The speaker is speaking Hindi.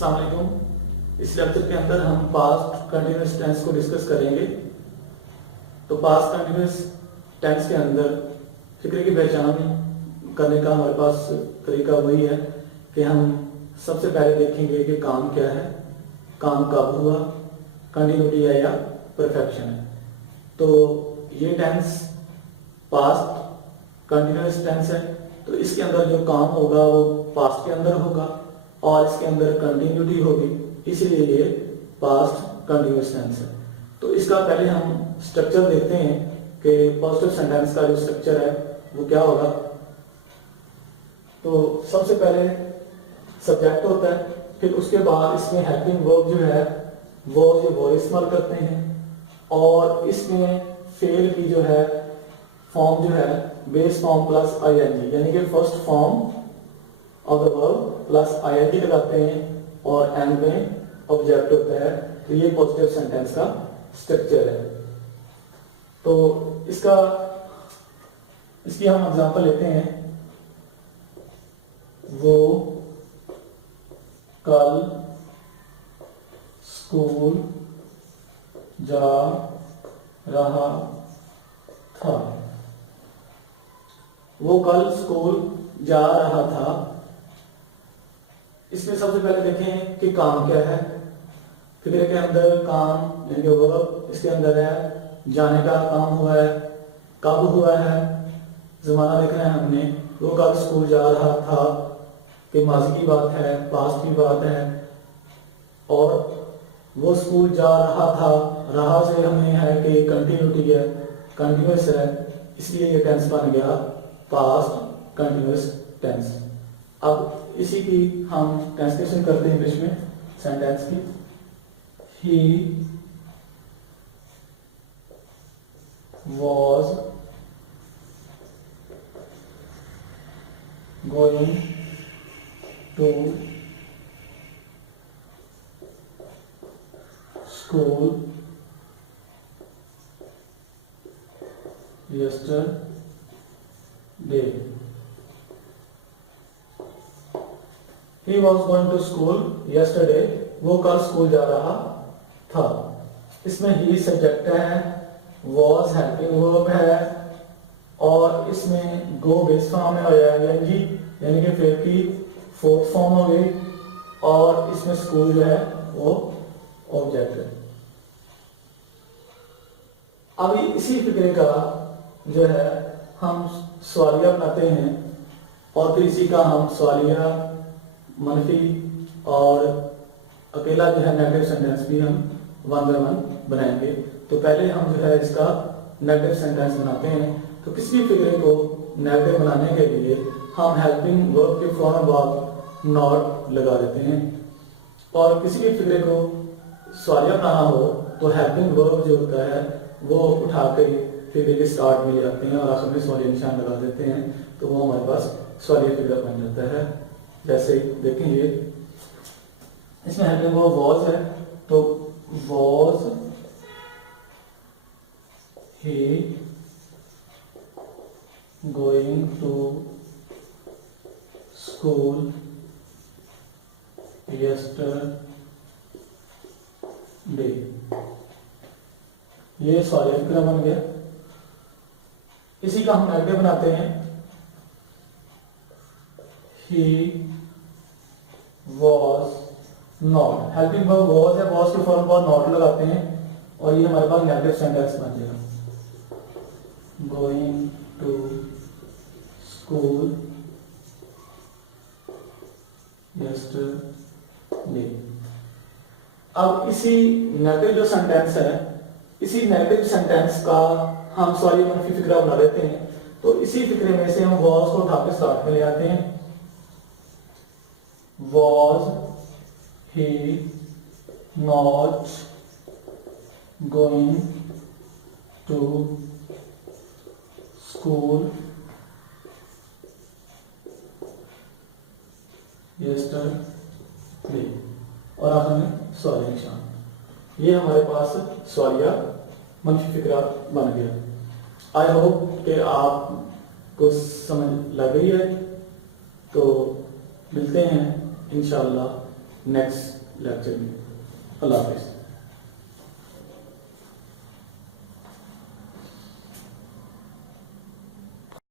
अस्सलाम वालेकुम। इस लेक्चर के अंदर हम पास्ट कंटिन्यूअस टेंस को डिस्कस करेंगे। तो पास्ट कंटिन्यूअस टेंस के अंदर फिक्रे की पहचान करने का हमारे पास तरीका वही है कि हम सबसे पहले देखेंगे कि काम क्या है, काम कब हुआ, कंटिन्यूटी है या परफेक्शन है। तो ये टेंस पास्ट कंटिन्यूअस टेंस है, तो इसके अंदर जो काम होगा वो पास्ट के अंदर होगा और इसके अंदर कंटिन्यूटी होगी, इसीलिए ये पास्ट कंटिन्यूअस टेंस है। तो इसका पहले हम स्ट्रक्चर देखते हैं कि पॉजिटिव सेंटेंस का जो स्ट्रक्चर है वो क्या होगा। तो सबसे पहले सब्जेक्ट होता है, फिर उसके बाद इसमें हेल्पिंग वर्ब जो है वो इस्तेमाल करते हैं और इसमें फेल की जो है फॉर्म जो है बेस फॉर्म प्लस आईएनजी, यानी कि first form of the verb plus ING लगाते हैं और एंड में ऑब्जेक्ट होता है। तो ये पॉजिटिव सेंटेंस का स्ट्रक्चर है। तो इसकी हम एग्जांपल लेते हैं। वो कल स्कूल जा रहा था। वो कल स्कूल जा रहा था। इसमें सबसे पहले देखें कि काम क्या है। फिक्रे के अंदर काम यानी कि वर्ब इसके अंदर है, जाने का काम हुआ है, कब हुआ है, जमाना देखना है हमने। वो कल स्कूल जा रहा था कि माजी की बात है, पास्ट की बात है, और वो स्कूल जा रहा था, रहा से हमें है कि कंटिन्यूटी है, कंटिन्यूअस है, इसलिए ये टेंस बन गया पास्ट कंटिन्यूअस टेंस। अब इसी की हम ट्रांसलेशन करते हैं इंग्लिश में सेंटेंस की। He was going to school yesterday. He was going to school yesterday. वो कल स्कूल जा रहा था। इसमें ही सब्जेक्ट है, was हेल्पिंग वर्ब है और इसमें गो बेस फॉर्म में हो जाएगा यानी कि फिर की फोर्थ फॉर्म हो गई और इसमें स्कूल जो है वो ऑब्जेक्ट है। अभी इसी फिक्रे का जो है हम सवालिया बनाते हैं और फिर इसी का हम सवालिया, मनफी और अकेला जो है नेगेटिव सेंटेंस भी हम वन बाय वन बनाएंगे। तो पहले हम जो है इसका नेगेटिव सेंटेंस बनाते हैं। तो किसी भी फिक्रे को नेगेटिव बनाने के लिए हम हेल्पिंग वर्ब के फौरन बाद नॉट लगा देते हैं और किसी भी फिक्रे को सवालिया बनाना हो तो हेल्पिंग वर्ब जो होता है वो उठा कर फिक्रे के स्टार्ट में ले आते हैं और आखिर में सवालिया निशान लगा देते हैं। तो वो हमारे पास सवालिया फिक्रा बन जाता है। जैसे देखेंगे इसमें हेल्पिंग वर्ब वॉज है, तो was he going to school yesterday। ये सवालिया फिक्रा बन गया। इसी का हम नेगेटिव बनाते हैं। He was not, helping verb was है, was के फॉर्म पर नॉट लगाते हैं और ये हमारे पास नेगेटिव सेंटेंस बन जाएगा। Going to school yesterday। अब इसी नेगेटिव जो सेंटेंस है, इसी नेगेटिव सेंटेंस का हम सॉरी मनफी फिक्रा बना देते हैं। तो इसी फिक्रे में से हम was को उठा के स्टार्ट में ले आते हैं। Was he not going to school yesterday और आखिर में सवालिया निशान। ये हमारे पास सवालिया मनफी फिक्रा बन गया। आई होप कि आपको समझ लग गई है। तो मिलते हैं इंशाअल्लाह नेक्स्ट लेक्चर में। अल्लाह हाफिज़।